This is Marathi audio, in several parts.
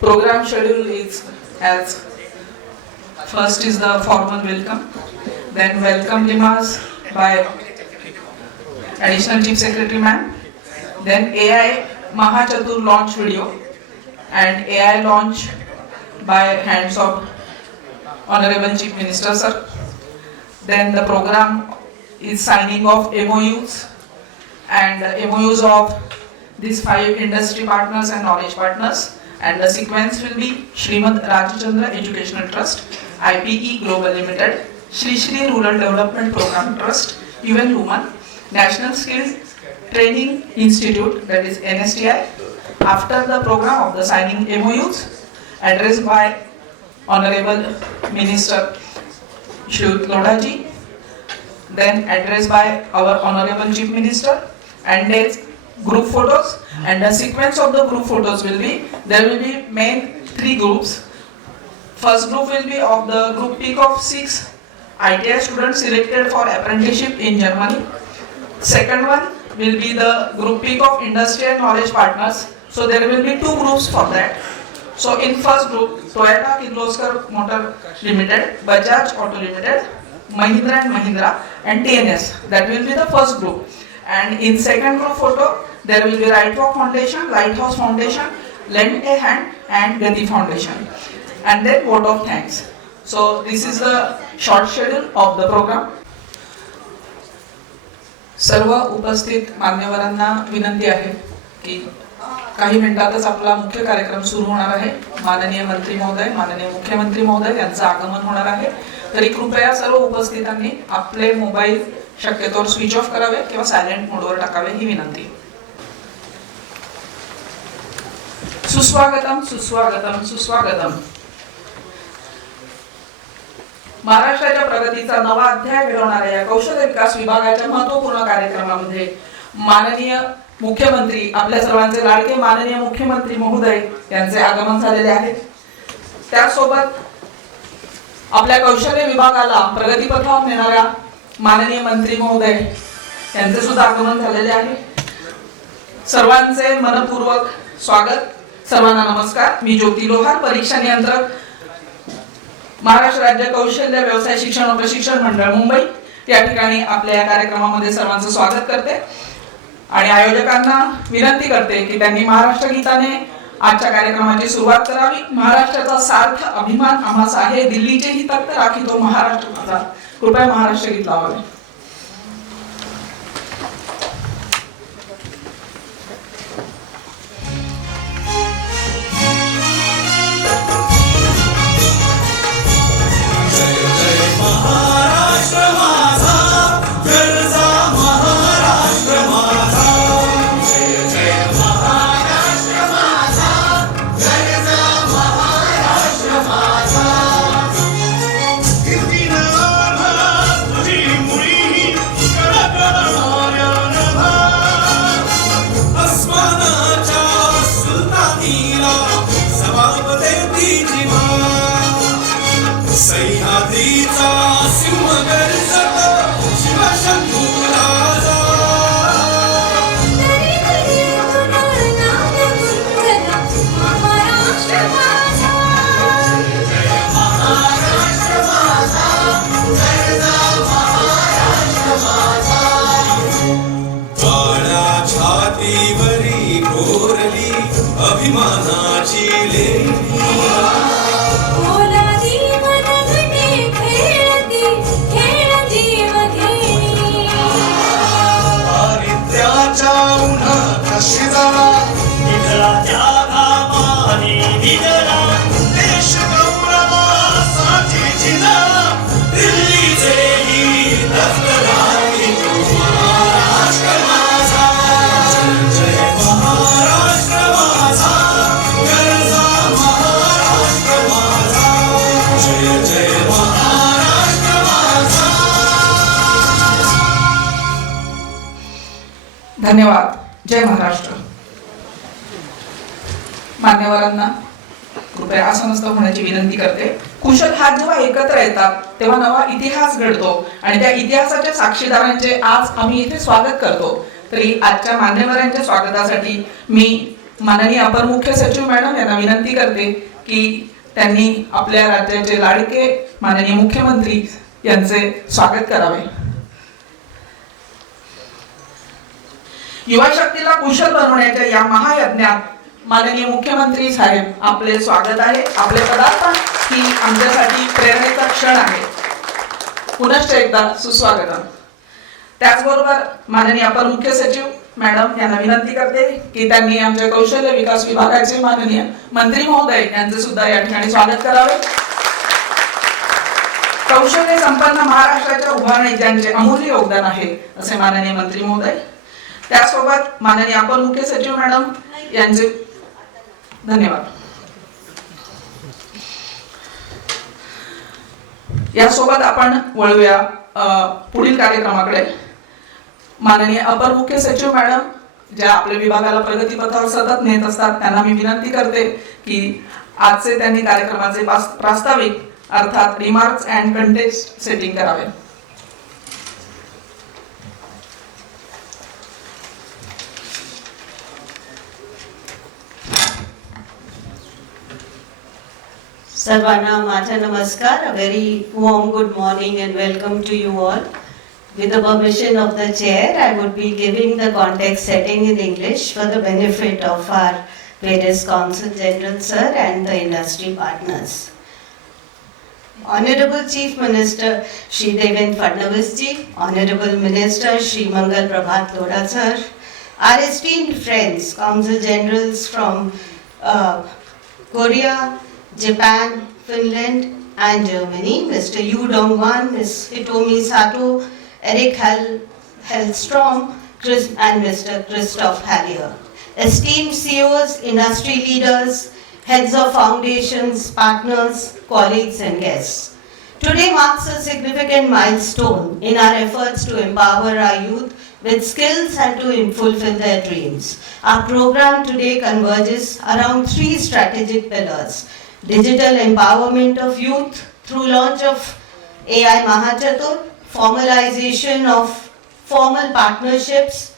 Program schedule is as first is the formal welcome, then welcome remarks by Additional Chief Secretary Ma'am, then AI Mahachatur launch video and AI launch by hands of Honorable Chief Minister Sir. Then the program is signing of MOUs and MOUs of these 5 industry partners and knowledge partners, and the sequence will be Shrimad Rajchandra Educational Trust, IPE Global Limited, Shri Shri Rural Development Program Trust, UN Women, National Skill Training Institute, that is NSTI. After the program of the signing MOUs, addressed by Honorable Minister Shri Lodha ji, then addressed by our Honorable Chief Minister, and then group photos, and the sequence of the group photos will be, there will be main 3 groups. First group will be of the group peak of 6 ITI students selected for apprenticeship in Germany. Second one will be the group peak of industry and knowledge partners. So there will be 2 groups for that. So in first group, Toyota Kirloskar Motor Limited, Bajaj Auto Limited, Mahindra and Mahindra, and TNS. That will be the first group. And in second group photo, there will be Right Walk Foundation, Lighthouse Foundation, Lend a Hand, and Gati Foundation. And then vote of thanks. So this is the short schedule of the program. सर्व उपस्थित मान्यवरांना विनंती आहे की काही मिनिटातच आपला मुख्य कार्यक्रम सुरू होणार आहे. माननीय मंत्री महोदय, माननीय मुख्यमंत्री महोदय यांचं आगमन होणार आहे. तरी कृपया सर्व उपस्थितांनी आपले मोबाईल शक्यतोवर स्विच ऑफ करावे किंवा सायलेंट मोडवर टाकावे ही विनंती. सुस्वागतम सुस्वागतम सुस्वागतम. महाराष्ट्राच्या प्रगतीचा नवा अध्याय घडवणाऱ्या या कौशल्य विकास विभागाच्या महत्त्वपूर्ण कार्यक्रमामध्ये माननीय मुख्यमंत्री, आपल्या सर्वांचे लाडके माननीय मुख्यमंत्री महोदय यांचे आगमन झालेले आहे. त्यासोबत आपल्या कौशल्य विभागाला प्रगतीपथावर नेणाऱ्या माननीय मंत्री महोदय यांचे सुद्धा आगमन झालेले आहे. सर्वांचे मनपूर्वक स्वागत. सर्वांना नमस्कार. मी ज्योती लोहार, परीक्षा नियंत्रक, महाराष्ट्र राज्य कौशल्य व्यवसाय शिक्षण व प्रशिक्षण मंडळ मुंबई या ठिकाणी आपल्या या कार्यक्रमामध्ये सर्वांचं स्वागत करते आणि आयोजकांना विनंती करते की त्यांनी महाराष्ट्र गीताने आजच्या कार्यक्रमाची सुरुवात करावी. महाराष्ट्राचा सार्थ अभिमान आम्हास आहे, दिल्लीचे ही तख्त राखितो महाराष्ट्र माझा. कृपया महाराष्ट्र गीत लावावे. अभिमानाची लेणी ओलादी मनगटे खेळती खेळती वघेणी दारिद्र्याच्या उन्हात शिजला निधळाच्या घामाने भिजला देश गौरवासाठी झिजला दिल्लीचे ही लष्कराची महाराष्ट्र माझा. जय महाराष्ट्र माझा, गरजा महाराष्ट्र माझा. जय जय महाराष्ट्र माझा. धन्यवाद. जय महाराष्ट्र. मान्यवरांना कृपया आसनस्थ होण्याची विनंती करते. कुशल हात जेव्हा एकत्र येतात तेव्हा नवा इतिहास घडतो आणि त्या इतिहासाच्या साक्षीदारांचे आज आम्ही इथे स्वागत करतो. तरी आजच्या मान्यवरांच्या स्वागतासाठी मी माननीय अपर मुख्य सचिव मॅडम यांना विनंती करते की त्यांनी आपल्या राज्याचे लाडके माननीय मुख्यमंत्री यांचे स्वागत करावे. युवा शक्तीला कुशल बनवण्याच्या या महायज्ञात माननीय मुख्यमंत्री साहेब आपले स्वागत आहे. आपले पदार्पण ही आमच्यासाठी प्रेरणेचा क्षण आहे. पुनश्च एकदा सुस्वागतम. त्याचबरोबर माननीय अपर मुख्य सचिव मॅडम यांना विनंती करते की त्यांनी आमच्या कौशल्य विकास विभागाचे माननीय मंत्री महोदय यांचे सुद्धा या ठिकाणी स्वागत करावे. कौशल्य संपन्न महाराष्ट्राच्या उभारणीत ज्यांचे अमूल्य योगदान आहे असे माननीय मंत्री महोदय. त्यासोबत माननीय अपर मुख्य सचिव मॅडम यांचे धन्यवाद. यासोबत आपण वळूया पुढील कार्यक्रमाकडे. माननीय अपर मुख्य सचिव मॅडम ज्या आपल्या विभागाला प्रगतीपथावर सतत नेत असतात त्यांना मी विनंती करते की आजचे त्यांनी कार्यक्रमाचे प्रास्ताविक अर्थात रिमार्क्स अँड कंटेक्स्ट सेटिंग करावे. सर्वांना माझा नमस्कार. A very warm good morning and welcome to you all. With the permission of the chair, I would be giving the context setting in English for the benefit of our various Consul General Sir and the industry partners. Honorable Chief Minister Shri Devendra Fadnavis Ji, Honorable Minister Shri Mangal Prabhat Lodha Sir, our esteemed friends, Consul Generals from Korea, Japan, Finland and Germany, Mr. Yu Dongwan, Ms. Hitomi Sato, Eric Hellstrom and Mr. Christoph Hallier. Esteemed CEOs, industry leaders, heads of foundations, partners, colleagues and guests. Today marks a significant milestone in our efforts to empower our youth with skills and to fulfill their dreams. Our program today converges around 3 strategic pillars. Digital empowerment of youth through launch of AI Mahachatur, formalization of formal partnerships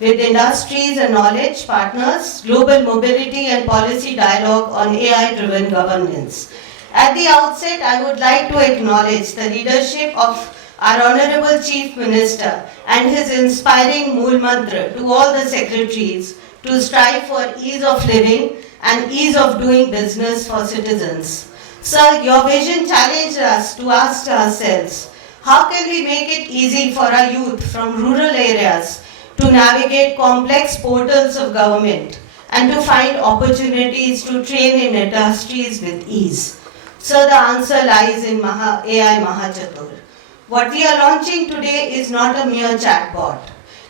with industries and knowledge partners, global mobility and policy dialogue on AI-driven governance. At the outset, I would like to acknowledge the leadership of our Honorable Chief Minister and his inspiring Mool Mantra to all the secretaries to strive for ease of living and ease of doing business for citizens. Sir, your vision challenged us to ask ourselves, how can we make it easy for our youth from rural areas to navigate complex portals of government and to find opportunities to train in industries with ease? Sir, the answer lies in AI Mahachatur. What we are launching today is not a mere chatbot.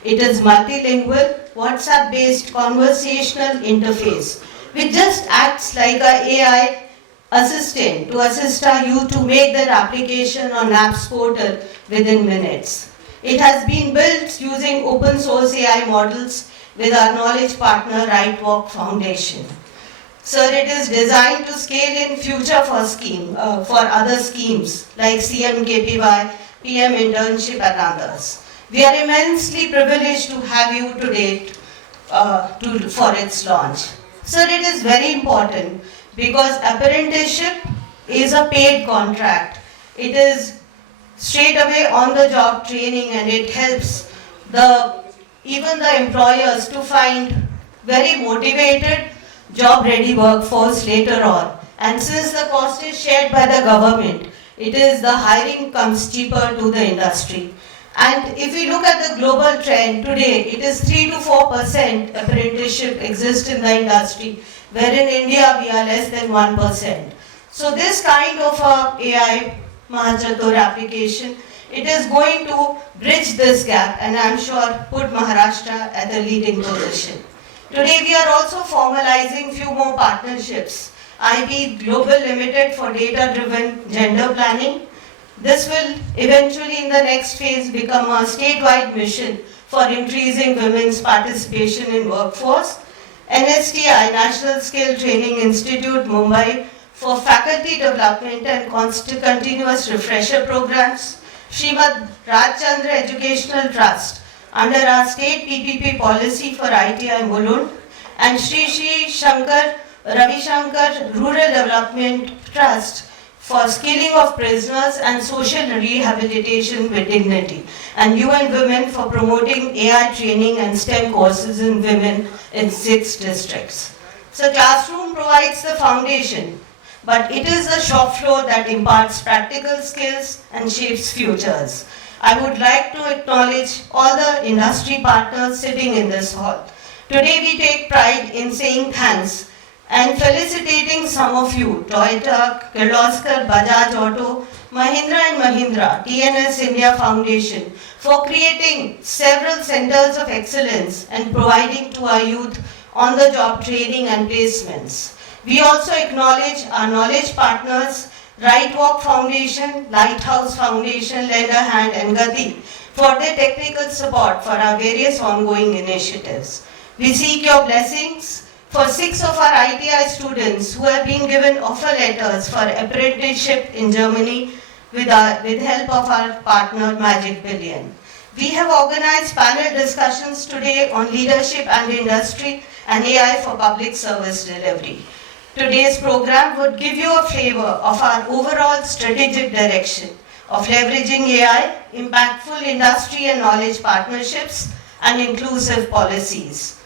It is multilingual, WhatsApp-based conversational interface which just acts like a AI assistant to assist our youth to make their application on apps portal within minutes. It has been built using open source AI models with our knowledge partner RightWalk Foundation. Sir, it is designed to scale in future for other schemes like CMKPY, PM internship and others. We are immensely privileged to have you today for its launch. Sir, it is very important because apprenticeship is a paid contract. It is straight away on the job training and it helps even the employers to find very motivated job ready workforce later on. And since the cost is shared by the government, it is the hiring comes cheaper to the industry. And if we look at the global trend today, it is 3 to 4% apprenticeship exists in the industry, where in India we are less than 1%. So this kind of AI Mahachatur application, it is going to bridge this gap and I am sure put Maharashtra at a leading position. Today we are also formalizing few more partnerships. IB Global Limited for data-driven gender planning. This will eventually in the next phase become a statewide mission for increasing women's participation in workforce. NSTI, National Skill Training Institute, Mumbai, for faculty development and continuous refresher programs. Srimad Rajchandra Educational Trust under our state PPP policy for ITI Mulund, and Shri Shankar Ravi Shankar Rural Development Trust for skilling of prisoners and social rehabilitation with dignity, and UN Women for promoting AI training and STEM courses in women in 6 districts. So classroom provides the foundation, but it is the shop floor that imparts practical skills and shapes futures. I would like to acknowledge all the industry partners sitting in this hall. Today we take pride in saying thanks and felicitating some of you, Toyota, Kirloskar, Bajaj Auto, Mahindra and Mahindra, TNS India Foundation, for creating several centers of excellence and providing to our youth on-the-job training and placements. We also acknowledge our knowledge partners, Right Walk Foundation, Lighthouse Foundation, Lend a Hand and Gati for their technical support for our various ongoing initiatives. We seek your blessings for 6 of our ITI students who have been given offer letters for apprenticeship in Germany with help of our partner Magic Billion. We have organized panel discussions today on leadership and industry and AI for public service delivery. Today's program would give you a flavor of our overall strategic direction of leveraging AI, impactful industry and knowledge partnerships, and inclusive policies.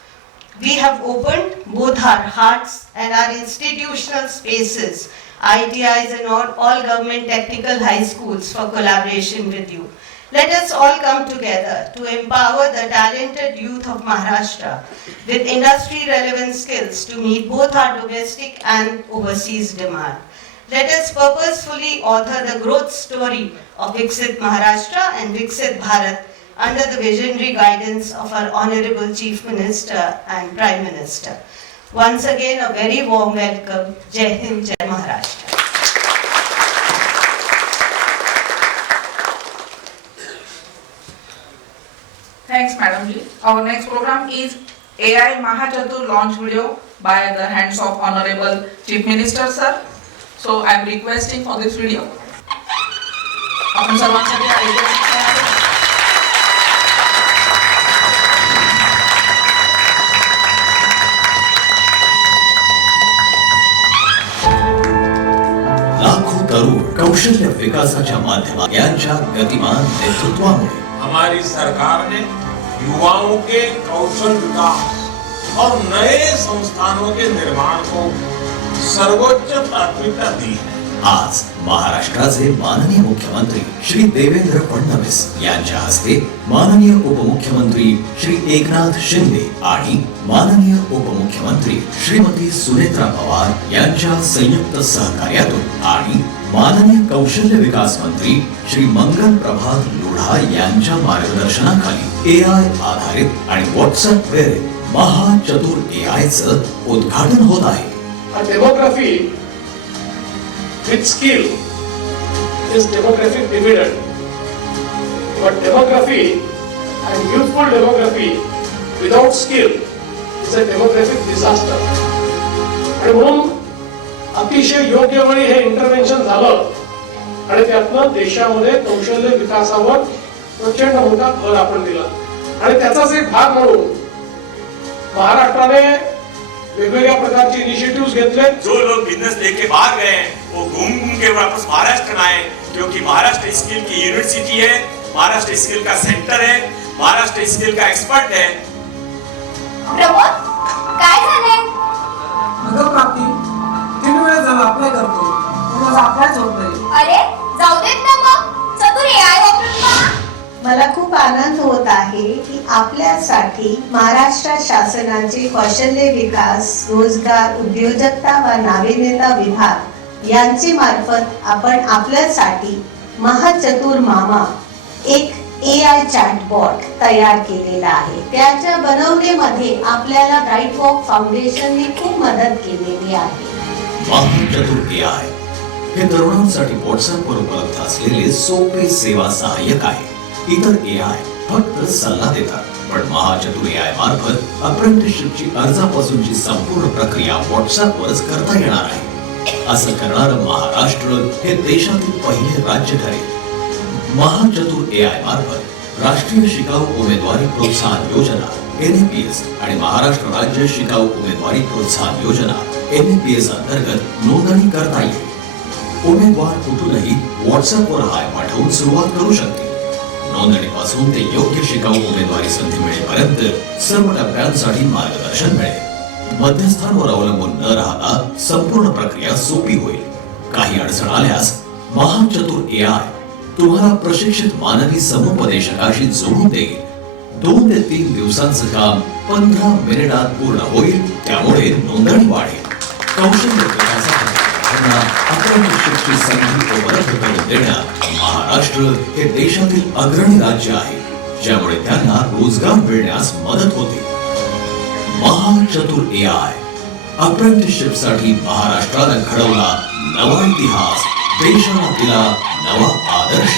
We have opened both our hearts and our institutional spaces, ITIs and all government technical high schools for collaboration with you. Let us all come together to empower the talented youth of Maharashtra with industry relevant skills to meet both our domestic and overseas demand. Let us purposefully author the growth story of Viksit Maharashtra and Viksit Bharat under the visionary guidance of our Honorable Chief Minister and Prime Minister. Once again, a very warm welcome. Jai Hind, Jai Maharashtra. Thanks, Madam Ji. Our next program is AI Mahachatur launch video by the hands of Honorable Chief Minister, sir. So I am requesting for this video. आपण सर्वांसाठी ऐकूया. लाखो तरुण कौशल्य विकासाच्या माध्यमात यांच्या गतिमान नेतृत्वामुळे हमारी सरकार ने युवाओं के कौशल विकास और नए संस्थानों के निर्माण को सर्वोच्च प्राथमिकता दी है. आज महाराष्ट्राचे माननीय मुख्यमंत्री श्री देवेंद्र फडणवीस यांच्या हस्ते माननीय उपमुख्यमंत्री श्री एकनाथ शिंदे आणि माननीय उपमुख्यमंत्री श्रीमती सुनेत्रा पवार यांच्या संयुक्त सहकार्यातून आणि माननीय कौशल्य विकास मंत्री श्री मंगल प्रभात लोढा यांच्या मार्गदर्शनाखाली एआय आधारित आणि व्हॉट्सअप प्रेरित महाचतुर एआयचं उद्घाटन होत आहे. Demography with skill is demographic dividend, but demography and youthful demography without skill is a demographic disaster. आणि म्हणून अतिशय योग्य वेळी हे इंटरव्हेन्शन झालं आणि त्यातनं देशामध्ये कौशल्य विकासावर प्रचंड मोठा भर आपण दिला आणि त्याचाच एक भाग म्हणून महाराष्ट्राने वेगवेगळ्या प्रकारचे इनिशिएटिव्ह घेतले. जो लोग बिजनेस लेके बाहर गए वो घूम के वापस महाराष्ट्र आए, क्योंकि महाराष्ट्र स्किल की यूनिवर्सिटी है, महाराष्ट्र स्किल का सेंटर है, महाराष्ट्र स्किल का एक्सपर्ट है. प्रमोद काय झाले? अगं प्राप्ती 3 वेळा झाला अप्लाय करतो पण माझा अप्लायच होत नाही. अरे जाऊ देत ना मग, चतुर AI वापरून पहा. मला खूप आनंद होत आहे की आपल्यासाठी महाराष्ट्र शासनाचे कौशल्य विकास, रोजगार, उद्योजकता व नाविन्यता विभाग यांचे मार्फत आपण आपल्यासाठी महाचतुर मामा एक AI चॅटबॉट तयार केलेला आहे. त्याच्या बनवण्यामध्ये आपल्याला राईट वॉक फाउंडेशनने खूप मदत केलेली आहे. महाचतुर एआय हे तरुणांसाठी व्हॉट्सअपवर उपलब्ध असलेले सोपे सेवा सहाय्यक आहे. इतर एआय फक्त सल्ला देतात, पण महाचतुर एआय मार्फत अप्रेंटिसशिपची अर्जापासूनची संपूर्ण प्रक्रिया व्हॉट्सअपवरच करता येणार आहे. असं करणारं महाराष्ट्र हे देशातील पहिले राज्य ठरेल. महाचतुर एआय मार्फत राष्ट्रीय शिकाऊ उमेदवारी प्रोत्साहन योजना NAPS आणि महाराष्ट्र राज्य शिकाऊ उमेदवारी प्रोत्साहन योजना NAPS अंतर्गत नोंदणी करता येईल. उमेदवार कुठूनही व्हॉट्सअपवर हाय पाठवून सुरुवात करू शकते. नोंदणीपासून ते योग्य शिकाऊ उमेदवारी संधी मिळेपर्यंत सर्व टप्प्यांसाठी मार्गदर्शन मिळेल. मध्यस्थांवर अवलंबून न राहता संपूर्ण प्रक्रिया सोपी होईल. काही अडचण आल्यास महाचतुर AI तुम्हाला प्रशिक्षित मानवी समुपदेशकाशी जोडून देईल. 2 ते 3 दिवसांचं काम 15 मिनिटात पूर्ण होईल. त्यामुळे नोंदणी वाढेल. कौशल्य विकासासाठी अप्रेंटिसशिपची संधी उपलब्ध करून देण्यात महाराष्ट्र हे देशातील अग्रणी राज्य आहे, ज्यामुळे त्यांना रोजगार मिळण्यास मदत होते. महाचतुर AI अप्रेंटिसशिप साठी महाराष्ट्राला घडवला नवा इतिहास, देशाला दिला नवा आदर्श.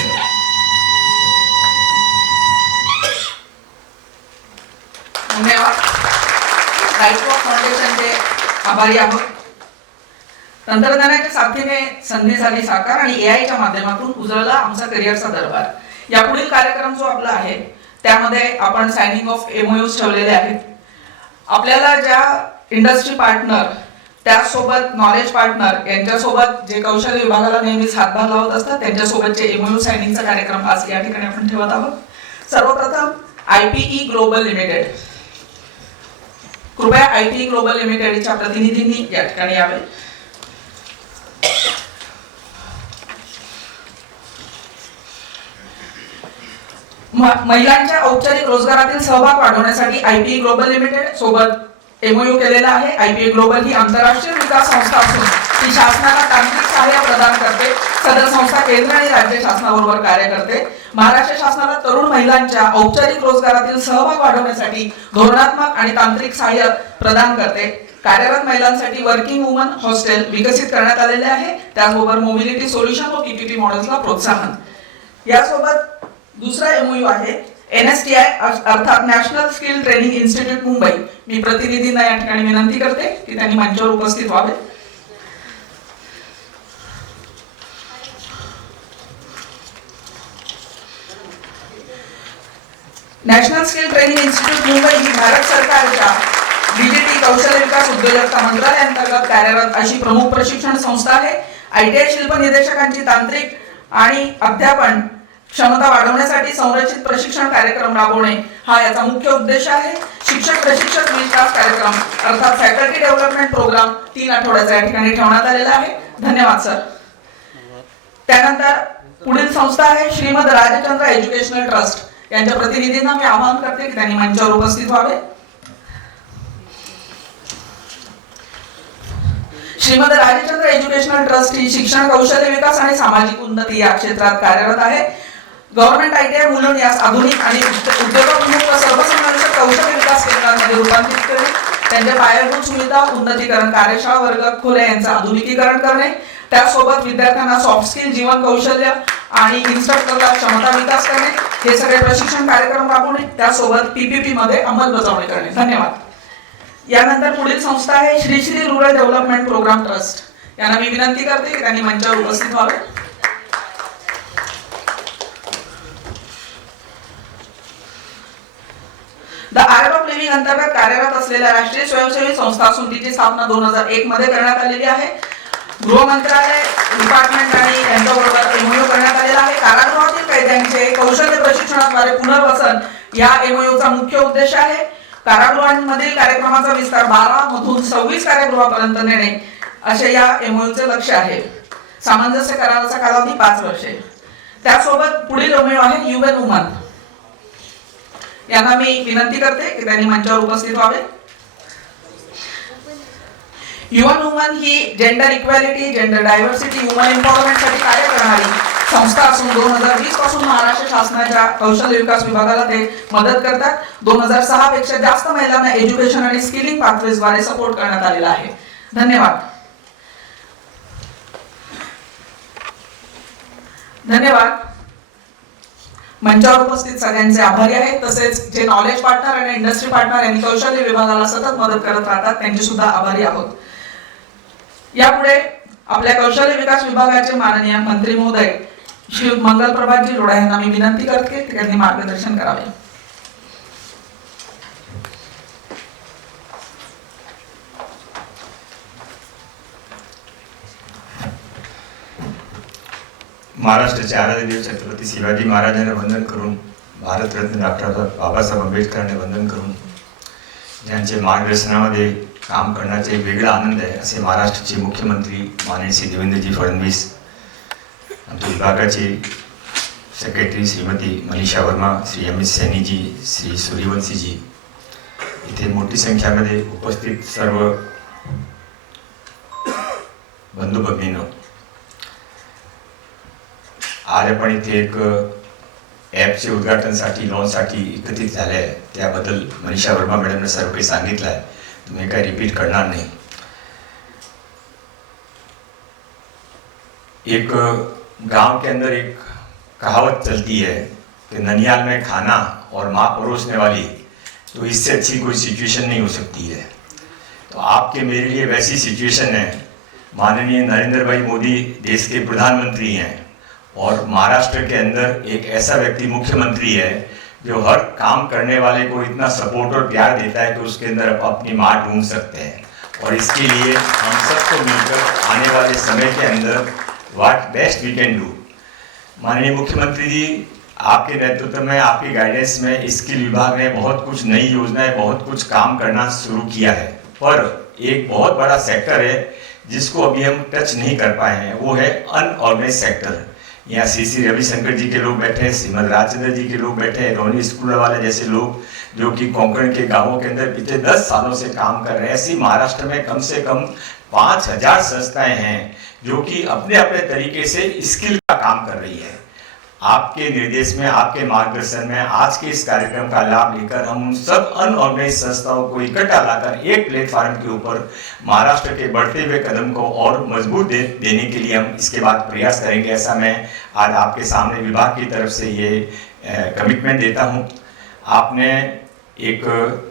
धन्यवाद. राईटवॉक फाउंडेशनचे आभारी आहोत. तंत्रज्ञानाच्या साथीने संधी झाली साकार आणि AIच्या माध्यमातून उजळला आमचा करिअरचा दरबार. यापुढील कार्यक्रम जो आपला आहे त्यामध्ये आपण सायनिंग ऑफ MOUs ठेवलेले आहेत. आपल्याला ज्या इंडस्ट्री पार्टनर त्यासोबत नॉलेज पार्टनर यांच्यासोबत जे कौशल्य विभागाला नेहमीच हातभार लावत असतात त्यांच्यासोबतचे MOU सायनिंगचा कार्यक्रम आज या ठिकाणी आपण ठेवत आहोत. सर्वप्रथम IPE ग्लोबल लिमिटेड, कृपया IPE ग्लोबल लिमिटेडच्या प्रतिनिधींनी या ठिकाणी यावे. महिलांच्या औपचारिक रोजगारातील सहभाग वाढवण्यासाठी IPE ग्लोबल लिमिटेड सोबत MOU केलेला आहे. IPE ग्लोबल ही आंतरराष्ट्रीय विकास संस्था असून ती शासनाला तांत्रिक सहाय्य प्रदान करते. सदर संस्था केंद्र आणि राज्य शासनाबरोबर कार्य करते. महाराष्ट्र शासनाला तरुण महिलांच्या औपचारिक रोजगारातील सहभाग वाढवण्यासाठी धोरणात्मक आणि तांत्रिक सहाय्य प्रदान करते. कार्यरत महिलांसाठी वर्किंग वुमन हॉस्टेल विकसित करण्यात आलेले आहे. त्याचबरोबर मोबिलिटी सोल्युशन व PPP मॉडेल्सला प्रोत्साहन. यासोबत दुसरा MOU आहे NSTI अर्थात national skill training institute Mumbai. मी प्रतिनिधींना या ठिकाणी विनंती करते की त्यांनी मंचावर उपस्थित व्हावे. National skill training institute Mumbai ही भारत सरकारच्या DGT कौशल्य विकास उद्योजकता मंत्रालयाअंतर्गत कार्यरत अशी प्रमुख प्रशिक्षण संस्था आहे. ITI शिल्प निर्देशकांची तांत्रिक आणि अध्यापन क्षमता वाढवण्यासाठी संरचित प्रशिक्षण कार्यक्रम राबवणे हा याचा मुख्य उद्देश आहे. शिक्षक प्रशिक्षक विकास कार्यक्रम अर्थात फॅकल्टी डेव्हलपमेंट प्रोग्राम 3 आठवड्याचा या ठिकाणी ठेवण्यात आलेला आहे. धन्यवाद सर. त्यानंतर पुढील संस्था आहे श्रीमद राजचंद्र एज्युकेशनल ट्रस्ट. यांच्या प्रतिनिधींना मी आवाहन करते की त्यांनी मंचावर उपस्थित व्हावे. श्रीमद राजचंद्र एज्युकेशनल ट्रस्ट ही शिक्षण कौशल्य विकास आणि सामाजिक उन्नती या क्षेत्रात कार्यरत आहे. गव्हर्नमेंट ITI मुलुंड यास आधुनिक आणि उद्योगाभिमुख व सर्वसमावेशक कौशल्य विकास केंद्रांमध्ये रूपांतरित करणे, त्यांच्या पायाभूत सुविधा उन्नतीकरण, कार्यशाळा, वर्ग खोल्या यांचं आधुनिकीकरण करणे, त्यासोबत विद्यार्थ्यांना सॉफ्ट स्किल, जीवन कौशल्य आणि इन्स्ट्रक्टरला क्षमता विकास करणे, हे सगळे प्रशिक्षण कार्यक्रम राबवणे, त्यासोबत PPP मध्ये अंमलबजावणी करणे. धन्यवाद. यानंतर पुढील संस्था आहे Shri Shri rural development programme trust. यांना मी विनंती करते की त्यांनी मंचावर उपस्थित व्हावे. द आर्ट ऑफ लिव्हिंग अंतर्गत कार्यरत असलेल्या राष्ट्रीय स्वयंसेवी संस्था असून तिची स्थापना 2001 मध्ये करण्यात आलेली आहे. गृह मंत्रालय डिपार्टमेंट आणि यांच्याबरोबर MOU करण्यात आलेला आहे. कारागृहातील कैद्यांचे कौशल्य प्रशिक्षणाद्वारे पुनर्वसन या MOUचा मुख्य उद्देश आहे. कारागृहांमधील कार्यक्रमाचा विस्तार 12 मधून 26 कारागृहापर्यंत नेणे असे या MOUचे लक्ष्य आहे. सामंजस्य कराराचा कालावधी 5 वर्षे. त्यासोबत पुढील MOU आहे UN वुमन. यांना मी विनंती करते की त्यांनी मंचावर उपस्थित व्हावे. UN वुमन ही gender equality, gender diversity, women empowerment साठी कार्य करणारी संस्था असून 2020 पासून महाराष्ट्र शासनाच्या कौशल्य विकास विभागाला ते मदत करतात. 2006 पेक्षा जास्त महिलांना एज्युकेशन आणि स्किलिंग पाथवेज द्वारे सपोर्ट करण्यात आलेला आहे. धन्यवाद. धन्यवाद. मंचावर उपस्थित सगळ्यांचे आभारी आहे. तसेच जे नॉलेज पार्टनर आणि इंडस्ट्री पार्टनर यांनी कौशल्य विभागाला सतत मदत करत राहतात त्यांचे सुद्धा आभारी आहोत. यापुढे आपल्या कौशल्य विकास विभागाचे माननीय मंत्री महोदय श्री मंगल प्रभातजी लोढा यांना मी विनंती करते की त्यांनी मार्गदर्शन करावे. महाराष्ट्राचे आराध्य देव छत्रपती शिवाजी महाराजांना वंदन करून, भारतरत्न डॉक्टर बाबासाहेब आंबेडकरांना वंदन करून, ज्यांचे मार्गदर्शनामध्ये काम करण्याचा एक वेगळा आनंद आहे असे महाराष्ट्राचे मुख्यमंत्री माननीय श्री देवेंद्रजी फडणवीस, आमच्या विभागाचे सेक्रेटरी श्रीमती मनीषा वर्मा, श्री अमित सैनीजी, श्री सूर्यवंशीजी, इथे मोठी संख्यामध्ये उपस्थित सर्व बंधू भगिनींनो, आज आपण इथे एक ॲपचे उद्घाटनसाठी लॉन्चसाठी एकत्रित झाले आहे. त्याबद्दल मनीषा वर्मा मॅडमने सर्व काही सांगितलं आहे, तुम्ही काही रिपीट करणार नाही. एक गांव के अंदर एक कहावत चलती है कि ननियाल में खाना और माँ परोसने वाली, तो इससे अच्छी कोई सिचुएशन नहीं हो सकती है. तो आपके मेरे लिए वैसी सिचुएशन है. माननीय नरेंद्र भाई मोदी देश के प्रधानमंत्री हैं और महाराष्ट्र के अंदर एक ऐसा व्यक्ति मुख्यमंत्री है जो हर काम करने वाले को इतना सपोर्ट और प्यार देता है कि उसके अंदर आप अपनी माँ ढूंढ सकते हैं. और इसके लिए हम सबको मिलकर आने वाले समय के अंदर what best we can do. माननीय मुख्यमंत्री जी, आपके नेतृत्व में, आपकी गाइडेंस में स्किल विभाग ने बहुत कुछ नई योजनाएं, बहुत कुछ काम करना शुरू किया है. पर एक बहुत बड़ा सेक्टर है जिसको अभी हम टच नहीं कर पाए हैं, वो है अनऑर्गेनाइज सेक्टर. यहाँ श्री रविशंकर जी के लोग बैठे हैं, श्रीमद राजेंद्र जी के लोग बैठे हैं, रोनी स्कूल वाले जैसे लोग जो कि कोंकण के गांवों के अंदर पिछले 10 सालों से काम कर रहे हैं. ऐसी महाराष्ट्र में कम से कम 5000 संस्थाएं हैं जो कि अपने अपने तरीके से स्किल का काम कर रही है. आपके निर्देश में, आपके मार्गदर्शन में आज के इस कार्यक्रम का लाभ लेकर हम उन सब अनऑर्गेनाइज संस्थाओं को इकट्ठा लाकर एक प्लेटफॉर्म के ऊपर महाराष्ट्र के बढ़ते हुए कदम को और मजबूत देने के लिए हम इसके बाद प्रयास करेंगे. ऐसा मैं आज आपके सामने विभाग की तरफ से ये कमिटमेंट देता हूँ. आपने एक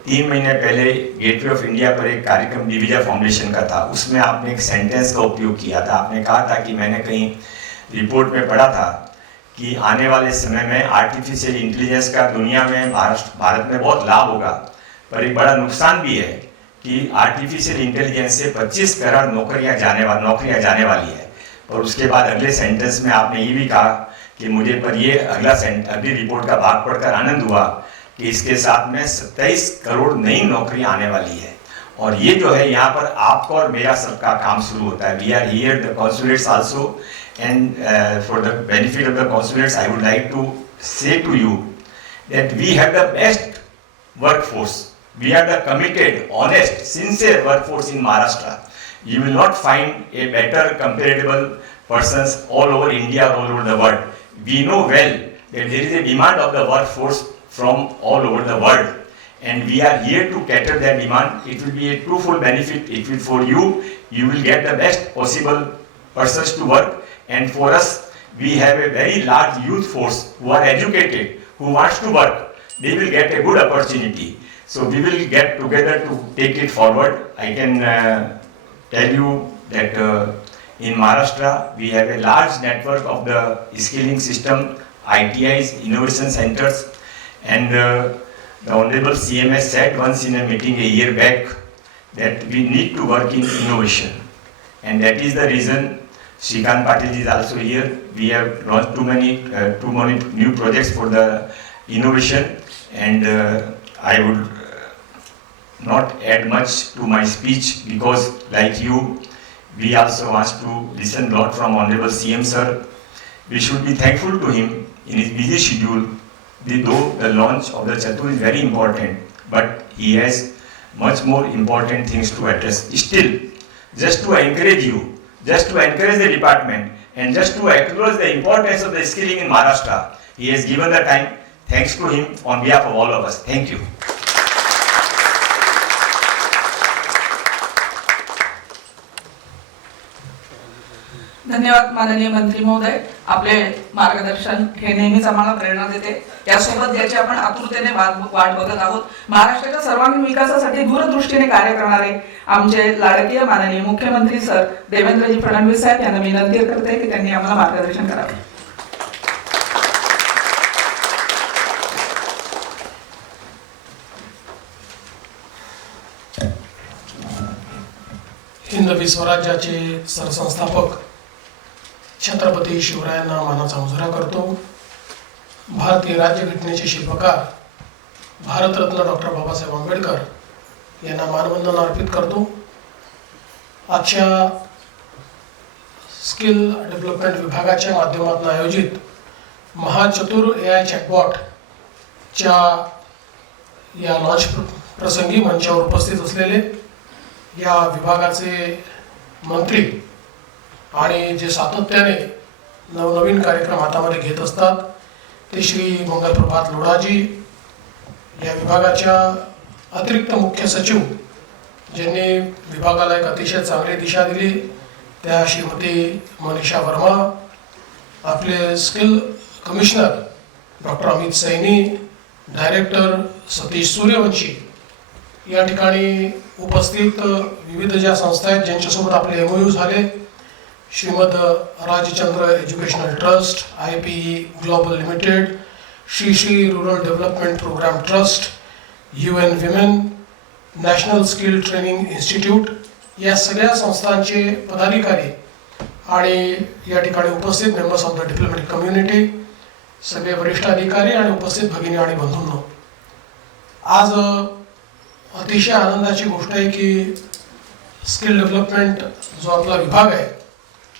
3 महीने पहले गेटवे ऑफ इंडिया पर एक कार्यक्रम दिविजा फाउंडेशन का था, उसमें आपने एक सेंटेंस का उपयोग किया था. आपने कहा था कि मैंने कहीं रिपोर्ट में पढ़ा था कि आने वाले समय में आर्टिफिशियल इंटेलिजेंस का दुनिया में भारत में बहुत लाभ होगा, पर एक बड़ा नुकसान भी है कि आर्टिफिशियल इंटेलिजेंस से 25 करोड़ नौकरियां जाने वाली है. और उसके बाद अगले सेंटेंस में आपने ये भी कहा कि मुझे पर ये अगली रिपोर्ट का भाग पढ़कर आनंद हुआ कि इसके साथ में 27 करोड़ नई नौकरियां आने वाली है. और ये जो है यहाँ पर आपका और मेरा सबका काम शुरू होता है. We are here the consulates also, and for the benefit of the consulates, I would like to say to you that we have the best workforce. We are the committed, honest, sincere workforce in Maharashtra. You will not find a better comparable persons all over India, all over the world. We know well that there is a demand of the workforce from all over the world, and we are here to cater that demand. It will be a twofold benefit. It will for you, you will get the best possible persons to work. And for us, we have a very large youth force who are educated, who wants to work. They will get a good opportunity. So we will get together to take it forward. I can tell you that in Maharashtra, we have a large network of the skilling system, ITIs, innovation centers. And the Honorable CM has said once in a meeting a year back that we need to work in innovation. And that is the reason Shrikant Patil is also here. We have launched too many new projects for the innovation, and I would not add much to my speech because, like you, we also want to listen a lot from Honorable CM Sir. We should be thankful to him in his busy schedule. Though the launch of the Chatur is very important, but he has much more important things to address. Still, just to encourage you, just to encourage the department, and just to acknowledge the importance of the skilling in Maharashtra, he has given the time. Thanks to him on behalf of all of us. Thank you. धन्यवाद माननीय मंत्री महोदय. आपले मार्गदर्शन हे नेहमीच आम्हाला प्रेरणा देते. यासोबत ज्याची आपण आतुरतेने वाट बघत आहोत, महाराष्ट्राच्या सर्वांगीण विकासासाठी दूरदृष्टीने कार्य करणारे आमचे लाडकीय माननीय मुख्यमंत्री सर देवेंद्रजी फडणवीस साहेब यांना विनंती करते की त्यांनी आम्हाला मार्गदर्शन करावे. हिंदवी स्वराज्याचे सरसंस्थापक छत्रपती शिवरायांना मानाचा मुजरा करतो. भारतीय राज्यघटनेचे शिल्पकार भारतरत्न डॉक्टर बाबासाहेब आंबेडकर यांना मानवंदना अर्पित करतो. आजच्या स्किल डेव्हलपमेंट विभागाच्या माध्यमातून आयोजित महाचतुर AI चॅटबॉटच्या या लॉन्च प्रसंगी मंचावर उपस्थित असलेले या विभागाचे मंत्री आणि जे सातत्याने नवनवीन कार्यक्रम हातामध्ये घेत असतात ते श्री मंगलप्रभात लोढाजी, या विभागाच्या अतिरिक्त मुख्य सचिव ज्यांनी विभागाला एक अतिशय चांगली दिशा दिली त्या श्रीमती मनीषा वर्मा, आपले skill commissioner doctor Amit Saini, director Satish Suryavanshi, या ठिकाणी उपस्थित विविध ज्या संस्था आहेत ज्यांच्यासोबत आपले MOU झाले, Shrimad Rajchandra educational trust, IPE global limited, Shri Shri rural development programme trust, UN women, national skill training institute, या सगळ्या संस्थांचे पदाधिकारी आणि या ठिकाणी उपस्थित members of the diplomatic community, सगळे वरिष्ठ अधिकारी आणि उपस्थित भगिनी आणि बंधूंनो, आज अतिशय आनंदाची गोष्ट आहे की स्किल डेव्हलपमेंट जो आपला विभाग आहे,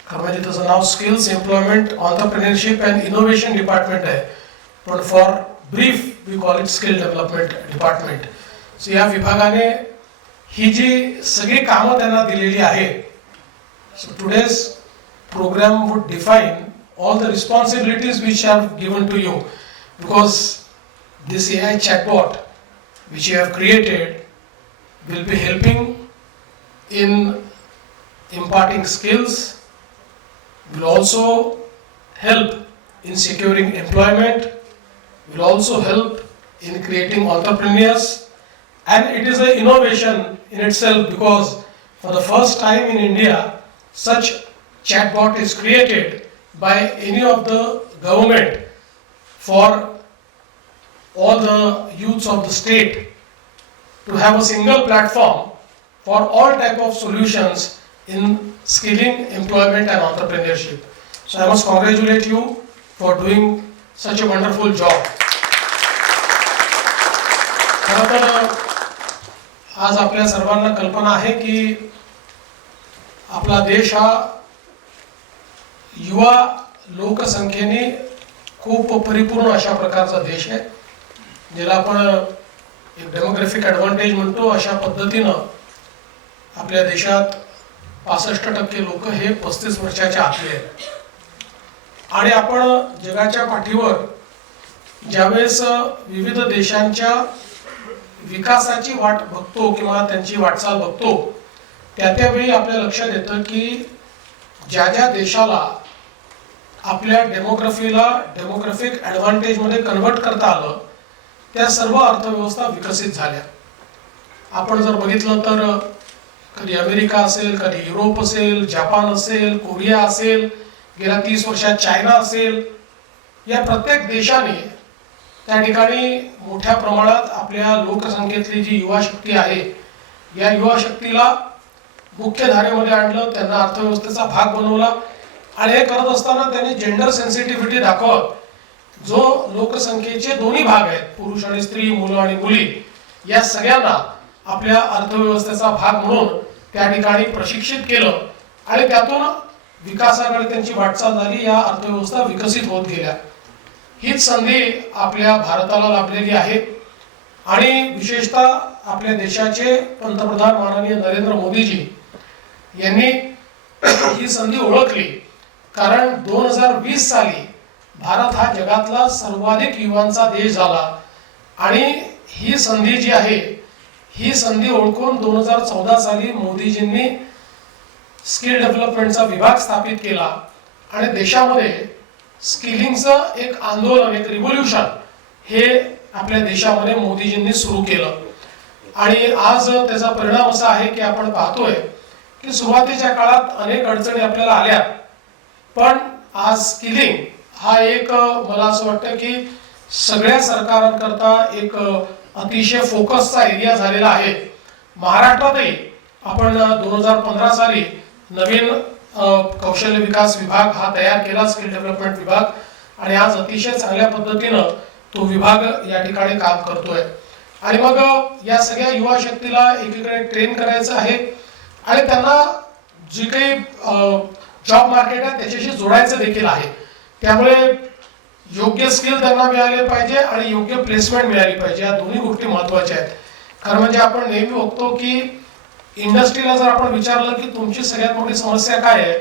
खरं म्हणजे त्याचं नाव skills employment entrepreneurship and innovation department आहे, पण for brief we call it skill development department. So या विभागाने ही जी सगळी कामं त्यांना दिलेली आहेत, so today's program would define all the responsibilities which are given to you, because this AI chatbot which you have created will be helping in imparting skills, will also help in securing employment, will also help in creating entrepreneurs, and it is an innovation in itself because for the first time in India such chatbot is created by any of the government for all the youths of the state to have a single platform for all type of solutions in skilling, employment and entrepreneurship. So I must congratulate you for doing such a wonderful job. खरं तर आज आपल्या सर्वांना कल्पना आहे की आपला देश हा युवा लोकसंख्येने खूप परिपूर्ण अशा प्रकारचा देश आहे, ज्याला आपण एक डेमोग्राफिक ॲडव्हान्टेज म्हणतो. अशा पद्धतीनं आपल्या देशात 65% लोक हे 35 वर्षाच्या आतले आहेत आणि आपण जगाच्या पाठीवर ज्यावेळेस विविध देशांच्या विकासाची वाट बघतो किंवा त्यांची वाटचाल बघतो, त्यावेळी आपल्या लक्षात येतं की ज्या ज्या देशाला आपल्या डेमोग्राफीला डेमोग्राफिक ॲडव्हान्टेजमध्ये कन्वर्ट करता आलं त्या सर्व अर्थव्यवस्था विकसित झाल्या. आपण जर बघितलं तर कधी अमेरिका असेल, कधी युरोप असेल, जपान असेल, कोरिया असेल, गेल्या 30 वर्षात चायना असेल, या प्रत्येक देशाने त्या ठिकाणी मोठ्या प्रमाणात आपल्या लोकसंख्येतली जी युवा शक्ती आहे या युवा शक्तीला मुख्य धारेमध्ये आणलं, त्यांना अर्थव्यवस्थेचा भाग बनवला आणि हे करत असताना त्यांनी जेंडर सेन्सिटिव्हिटी दाखवत जो लोकसंख्येचे दोन्ही भाग आहेत, पुरुष आणि स्त्री, मुलं आणि मुली, या सगळ्यांना आपल्या अर्थव्यवस्थेचा भाग म्हणून त्या ठिकाणी प्रशिक्षित केलं आणि त्यातून विकासाकडे त्यांची वाटचाल झाली. या अर्थव्यवस्था विकसित होत गेल्या. हीच संधी आपल्या भारताला लाभलेली आहे आणि विशेषतः आपल्या देशाचे पंतप्रधान माननीय नरेंद्र मोदीजी यांनी ही संधी ओळखली, कारण 2020 साली भारत हा जगातला सर्वाधिक युवांचा देश झाला आणि ही संधी जी आहे ही संधी ओळखून 2014 साली मोदीजींनी स्किल डेव्हलपमेंटचा विभाग स्थापित केला आणि देशामध्ये स्किलिंगचं एक आंदोलन, एक रिव्होल्यूशन हे आपल्या देशामध्ये मोदीजींनी सुरू केलं आणि आज त्याचा परिणाम असा आहे की आपण पाहतोय की सुरुवातीच्या काळात अनेक अडचणी आपल्याला आल्या, पण आज स्किलिंग हा एक मला असं वाटतं की सगळ्या सरकारांकरता एक अतिशय फोकसचा एरिया झालेला आहे. महाराष्ट्रातही आपण 2015 साली नवीन कौशल्य विकास विभाग हा तयार केला, स्किल डेव्हलपमेंट विभाग, आणि आज अतिशय चांगल्या पद्धतीनं तो विभाग या ठिकाणी काम करतोय. आणि मग या सगळ्या युवा शक्तीला एकीकडे ट्रेन करायचं आहे आणि त्यांना जी काही जॉब मार्केट आहे त्याच्याशी जोडायचं देखील आहे. त्यामुळे योग्य स्किल त्यांना मिळाले पाहिजे आणि योग्य प्लेसमेंट मिळाली पाहिजे. या दोन्ही गोष्टी महत्त्वाच्या आहेत. कारण म्हणजे आपण नेहमी बघतो की इंडस्ट्रीला जर आपण विचारलं की तुमची सगळ्यात मोठी समस्या काय आहे,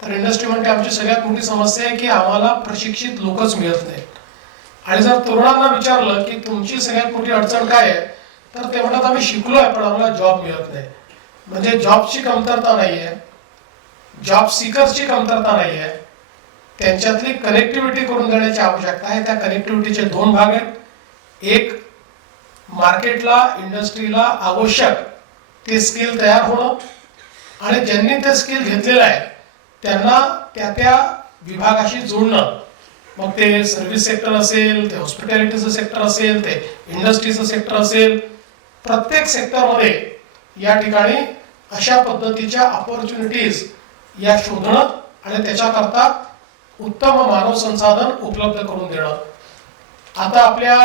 तर इंडस्ट्री म्हणते आमची सगळ्यात मोठी समस्या आहे की आम्हाला प्रशिक्षित लोकच मिळत नाहीत. आणि जर तरुणांना विचारलं की तुमची सगळ्यात मोठी अडचण काय आहे, तर ते म्हणतात आम्ही शिकलोय पण आम्हाला जॉब मिळत नाही. म्हणजे जॉबची कमतरता नाही आहे, जॉब सीकर्सची कमतरता नाही आहे, त्यांच्यातली कनेक्टिव्हिटी करून देण्याची आवश्यकता आहे. त्या कनेक्टिव्हिटीचे दोन भाग आहेत. एक, मार्केटला इंडस्ट्रीला आवश्यक ते स्किल तयार होणं आणि ज्यांनी ते स्किल घेतलेलं आहे त्यांना त्या विभागाशी जोडणं. मग ते सर्व्हिस सेक्टर असेल, ते हॉस्पिटॅलिटीचं सेक्टर असेल, ते इंडस्ट्रीचं सेक्टर असेल, प्रत्येक सेक्टरमध्ये या ठिकाणी अशा पद्धतीच्या ऑपॉर्च्युनिटीज या शोधणं आणि त्याच्याकरता उत्तम मानव संसाधन उपलब्ध करून देणं. आता आपल्या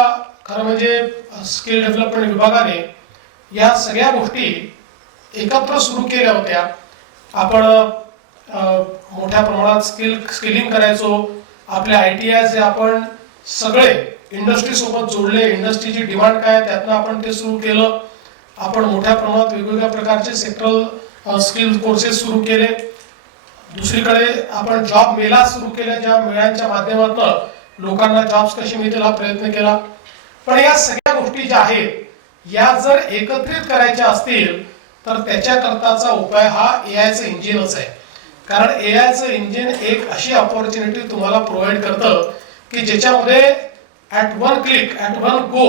खरं म्हणजे स्किल डेव्हलपमेंट विभागाने या सगळ्या गोष्टी एकत्र सुरू केल्या होत्या. आपण मोठ्या प्रमाणात स्किलिंग करायचो. आपल्या ITIs आपण सगळे इंडस्ट्री सोबत जोडले. इंडस्ट्रीची डिमांड काय त्यातनं आपण ते सुरू केलं. आपण मोठ्या प्रमाणात वेगवेगळ्या प्रकारचे सेक्टरल स्किल कोर्सेस सुरू केले. दुसरीकडे आपण जॉब मेला सुरू केल्या, ज्या मेळ्यांच्या माध्यमातून लोकांना जॉब्स कसे मिळतील हा प्रयत्न केला. पण या सगळ्या गोष्टी ज्या आहेत या जर एकत्रित करायच्या असतील तर त्याच्याकरताचा उपाय हा AIचं इंजिनच आहे. कारण AIचं इंजिन एक अशी ऑपॉर्च्युनिटी तुम्हाला प्रोव्हाइड करतं की ज्याच्यामध्ये at one click, at one go,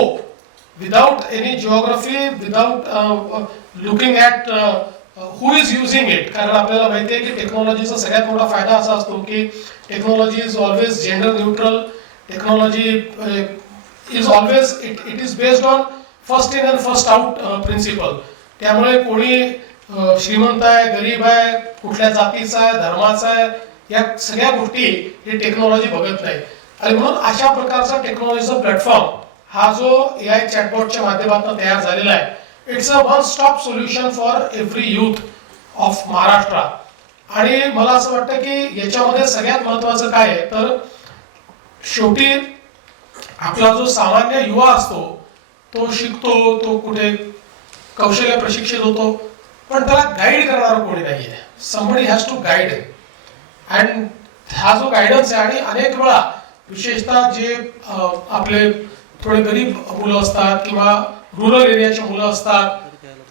without any geography, without looking at who is using it. कारण आपल्याला माहिती आहे की टेक्नॉलॉजीचा सगळ्यात मोठा फायदा असा असतो की technology is always gender neutral. Technology is always it is based on first in and first out principle. त्यामुळे कोणी श्रीमंत आहे, गरीब आहे, कुठल्या जातीचा आहे, धर्माचा आहे, या सगळ्या गोष्टी ही टेक्नॉलॉजी बघत नाही. आणि म्हणून अशा प्रकारचा टेक्नॉलॉजीचा प्लॅटफॉर्म हा जो AI चॅटबॉटच्या माध्यमातून तयार झालेला आहे, it's a one stop solution for every youth of Maharashtra. आणि मला असं वाटतं की याच्यामध्ये सगळ्यात महत्त्वाचं काय आहे तर शेवटी आपला जो सामान्य युवा असतो तो शिकतो, तो कुठे कौशल्य प्रशिक्षित होतो, पण त्याला गाईड करणारं कोणी नाहीये. Somebody has to guide. And हा जो गायडन्स आहे, आणि अनेक वेळा विशेषतः जे आपले थोडे गरीब मुलं असतात किंवा रुरल एरियाची मुलं असतात,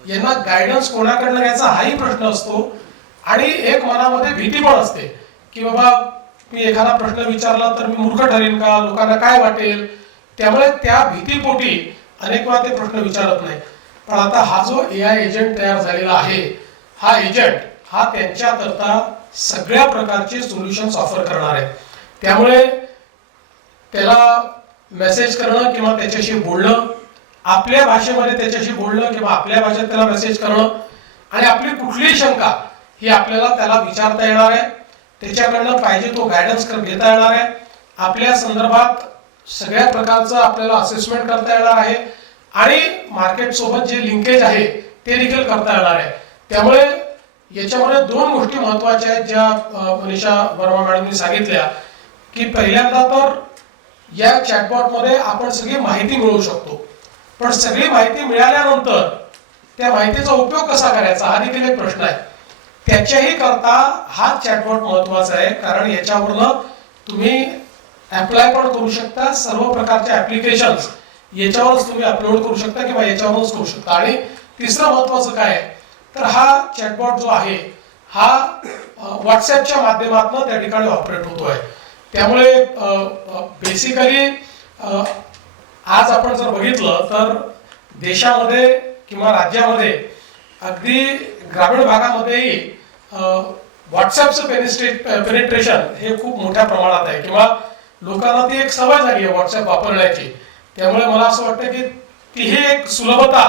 यांना गायडन्स कोणाकडनं घ्यायचा हाही प्रश्न असतो. आणि एक मनामध्ये भीती पण असते की बाबा मी एखादा प्रश्न विचारला तर मी मूर्ख ठरेन का, लोकांना काय वाटेल. त्यामुळे त्या भीतीपोटी अनेक वेळा ते प्रश्न विचारत नाही. पण आता हा जो AI एजंट तयार झालेला आहे, हा एजंट हा त्यांच्याकरता सगळ्या प्रकारचे सोल्युशन्स ऑफर करणार आहे. त्यामुळे त्याला मेसेज करणं किंवा त्याच्याशी बोलणं, आपल्या भाषेमध्ये त्याच्याशी बोलणं किंवा आपल्या भाषेत त्याला मेसेज करणं, आणि आपली कुठलीही शंका ही आपल्याला त्याला विचारता येणार आहे. त्याच्याकडनं पाहिजे तो गायडन्स घेता येणार आहे. आपल्या संदर्भात सगळ्या प्रकारचं आपल्याला असेसमेंट करता येणार आहे आणि मार्केट सोबत जे लिंकेज आहे ते देखील करता येणार आहे. त्यामुळे याच्यामध्ये दोन गोष्टी महत्त्वाच्या आहेत ज्या मनीषा वर्मा मॅडमनी सांगितल्या की पहिल्यांदा तर या चॅटबॉटमध्ये आपण सगळी माहिती मिळवू शकतो, पण सगळी माहिती मिळाल्यानंतर त्या माहितीचा उपयोग कसा करायचा हा देखील एक प्रश्न आहे. त्याच्याही करता हा चॅटबॉट महत्त्वाचा आहे. कारण याच्यावरनं तुम्ही अप्लाय पण करू शकता, सर्व प्रकारचे ऍप्लिकेशन्स याच्यावरच तुम्ही अपलोड करू शकता किंवा याच्यावरच करू शकता. आणि तिसरं महत्त्वाचं काय आहे तर हा चॅटबॉट जो आहे हा व्हॉट्सॲपच्या माध्यमातून त्या ठिकाणी ऑपरेट होतोय. त्यामुळे बेसिकली आज आपण जर बघितलं तर देशामध्ये किंवा राज्यामध्ये अगदी ग्रामीण भागामध्येही व्हॉट्सॲपचं पेनिट्रेशन हे खूप मोठ्या प्रमाणात आहे किंवा लोकांना ती एक सवय झाली आहे व्हॉट्सॲप वापरण्याची. त्यामुळे मला असं वाटतं की तीही एक सुलभता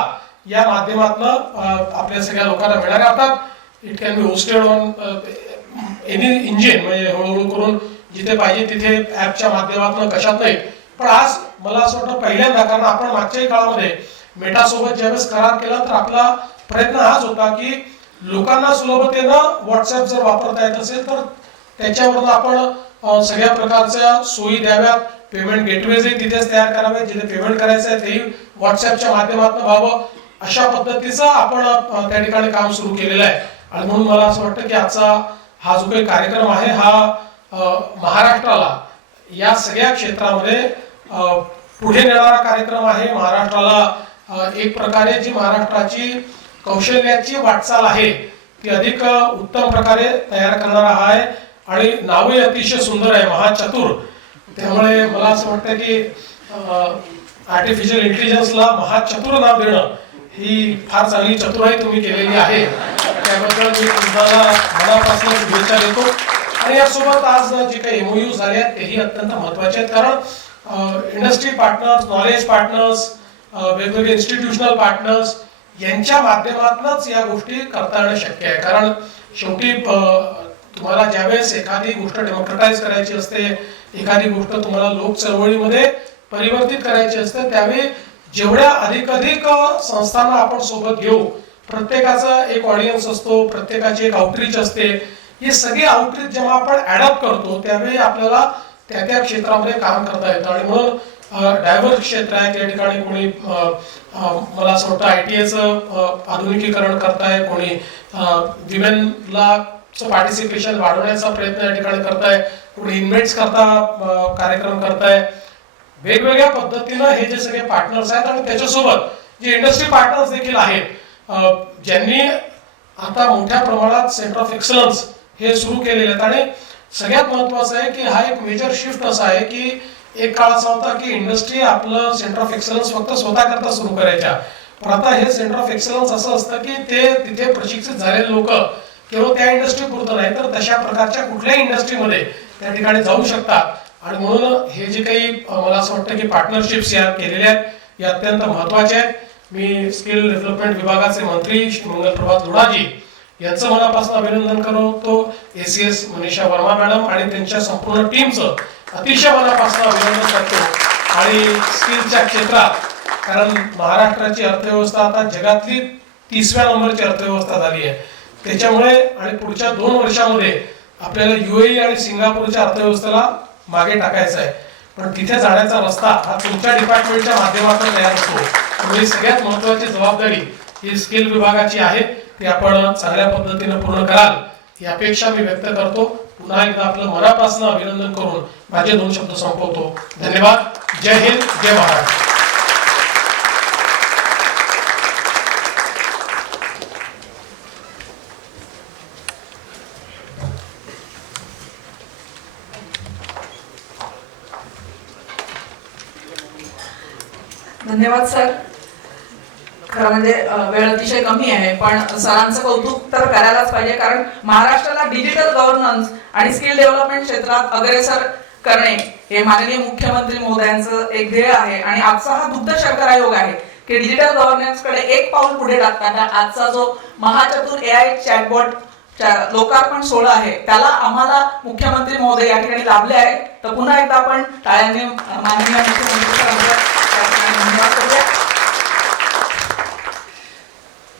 या माध्यमातून आपल्या सगळ्या लोकांना मिळणार. अर्थात it can be hosted on any engine म्हणजे हळूहळू करून जिथे पाहिजे तिथे ॲपच्या माध्यमातून कशात नाही. पण आज मला असं वाटतं पहिल्यांदा, कारण आपण मागच्याही काळामध्ये मेटासोबत ज्यावेळेस करार केला तर आपला प्रयत्न हाच होता की लोकांना सुलभतेनं व्हॉट्सॲप जर वापरता येत असेल तर त्याच्यावरून आपण सगळ्या प्रकारच्या सोयी द्याव्यात. पेमेंट गेटवेजही तिथेच तयार करावे, जिथे पेमेंट करायचं आहे तेही व्हॉट्सॲपच्या माध्यमातून व्हावं, अशा पद्धतीचं आपण त्या ठिकाणी काम सुरू केलेलं आहे. आणि म्हणून मला असं वाटतं की आजचा हा जो काही कार्यक्रम आहे हा महाराष्ट्राला या सगळ्या क्षेत्रामध्ये पुढे नेणारा कार्यक्रम आहे. महाराष्ट्राला एक प्रकारे जी महाराष्ट्राची कौशल्याची वाटचाल आहे ती अधिक उत्तम प्रकारे तयार करणारा आहे. आणि नावही अतिशय सुंदर आहे, महाचतुर. त्यामुळे मला असं वाटतं की आर्टिफिशियल इंटेलिजन्सला महाचतुर नाव देणं ही फार चांगली चतुराई तुम्ही केलेली आहे. त्याबद्दल मी तुम्हाला मनापासून शुभेच्छा देतो. आणि यासोबत आज जे काही MOU झाले आहेत तेही अत्यंत महत्त्वाचे आहेत, कारण इंडस्ट्री पार्टनर्स, नॉलेज पार्टनर्स, वेगवेगळे इन्स्टिट्यूशनल पार्टनर्स यांच्या माध्यमातूनच या गोष्टी करता येणं शक्य आहे. कारण शेवटी तुम्हाला ज्यावेळेस एखादी गोष्ट डेमोक्रेटाईज करायची असते, एखादी गोष्ट तुम्हाला लोक चळवळीमध्ये परिवर्तित करायची असते, त्यावेळी जेवढ्या अधिक संस्थांना आपण सोबत घेऊ, प्रत्येकाचा एक ऑडियन्स असतो, प्रत्येकाची एक आउटरीच असते. ही सगळी आउटरीच जेव्हा आपण ॲडॉप्ट करतो त्यावेळी आपल्याला त्या त्या क्षेत्रामध्ये काम करता येतं. आणि म्हणून डायव्हर्स क्षेत्र आहे, त्या ठिकाणी कोणी मला असं वाटतं ITAचं आधुनिकीकरण करताय, कोणी विमेनला पार्टिसिपेशन वाढवण्याचा प्रयत्न या ठिकाणी करताय, कोणी इन्व्हेस्ट करता कार्यक्रम करताय. वेगवेगळ्या पद्धतीनं हे जे सगळे पार्टनर्स आहेत आणि त्याच्यासोबत जे इंडस्ट्री पार्टनर्स देखील आहेत, ज्यांनी आता मोठ्या प्रमाणात सेंटर ऑफ एक्सलन्स हे सुरू केलेले आहेत. आणि सगळ्यात महत्त्वाचं आहे की हा एक मेजर शिफ्ट असा आहे की एक काळ असा होता की इंडस्ट्री आपलं सेंटर ऑफ एक्सलन्स फक्त स्वतः करता सुरू करायच्या, पण आता हे सेंटर ऑफ एक्सलन्स असं असतं की ते तिथे प्रशिक्षित झालेले लोक केवळ त्या इंडस्ट्री पुरतं नाही तर तशा प्रकारच्या कुठल्याही इंडस्ट्रीमध्ये त्या ठिकाणी जाऊ शकतात. आणि म्हणून हे जे काही मला असं वाटतं की पार्टनरशिप्स या केलेल्या आहेत हे अत्यंत महत्त्वाचे आहेत. मी स्किल डेव्हलपमेंट विभागाचे मंत्री श्री मंगल प्रभात लोढाजी यांचं मनापासून अभिनंदन करतो. ACS मनीषा वर्मा मॅडम आणि त्यांच्या संपूर्ण टीमचं अतिशय मनापासून अभिनंदन करतो. आणि स्किलच्या क्षेत्रात, कारण महाराष्ट्राची अर्थव्यवस्था आता जगातली 30व्या नंबरची अर्थव्यवस्था झाली आहे, त्याच्यामुळे आणि पुढच्या 2 वर्षामध्ये आपल्याला UAE आणि सिंगापूरच्या अर्थव्यवस्थेला मागे टाकायचं आहे. पण तिथे जाण्याचा रस्ता हा तुमच्या डिपार्टमेंटच्या माध्यमातून तयार होतो. त्यामुळे सगळ्यात महत्त्वाची जबाबदारी ही स्किल विभागाची आहे, ती आपण चांगल्या पद्धतीने पूर्ण कराल ही अपेक्षा मी व्यक्त करतो. पुन्हा एकदा आपलं मनापासून अभिनंदन करून माझे 2 शब्द संपवतो. धन्यवाद. जय हिंद, जय महाराष्ट्र. धन्यवाद सर. खरं म्हणजे वेळ अतिशय कमी आहे, पण सरांचं कौतुक तर करायलाच पाहिजे, कारण महाराष्ट्राला डिजिटल गव्हर्नन्स आणि स्किल डेव्हलपमेंट क्षेत्रात अग्रेसर करणे हे माननीय मुख्यमंत्री महोदयांचं एक ध्येय आहे. आणि आजचा हा दुग्ध शर्करा योग आहे की डिजिटल गव्हर्नन्स कडे एक पाऊल पुढे टाकताना आजचा जो महाचतुर AI चॅटबॉट लोकार्पण सोहळा आहे त्याला आम्हाला मुख्यमंत्री महोदय या ठिकाणी लाभले आहे. तर पुन्हा एकदा आपण टाळ्यांनी माननीय मुख्यमंत्री सरांचं धन्यवाद करूया.